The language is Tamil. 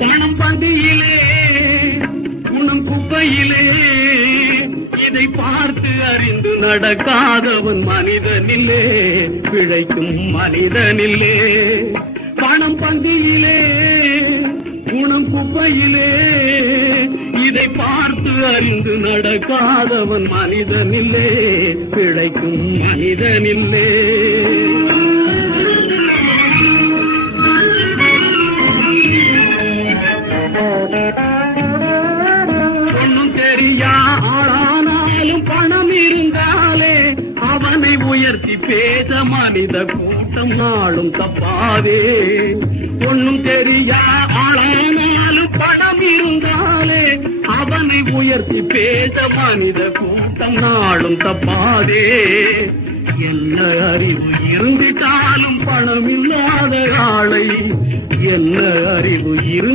பணம் பந்தியிலே குணம் குப்பையிலே இதை பார்த்து அறிந்து நடக்காதவன் மனிதனில்லே, பிழைக்கும் மனிதனில்லே. பணம் பந்தியிலே குணம் குப்பையிலே இதை பார்த்து அறிந்து நடக்காதவன் மனிதனில்லே, பிழைக்கும் மனிதனில்லே. ஒன்னும் தெரியா ஆளானாலும் பணம் இருந்தாலே அவனை உயர்த்தி பேச மனித கூட்டம் நாளும் தப்பாதே. ஒன்னும் தெரியா ஆளானாலும் பணம் இருந்தாலே அவனை உயர்த்தி பேச மனித கூட்டம் நாளும் தப்பாதே. என்ன அறிவு இருந்திட்டாலும் பணம் இல்லாத ஆளை, என்ன அறிவு இரு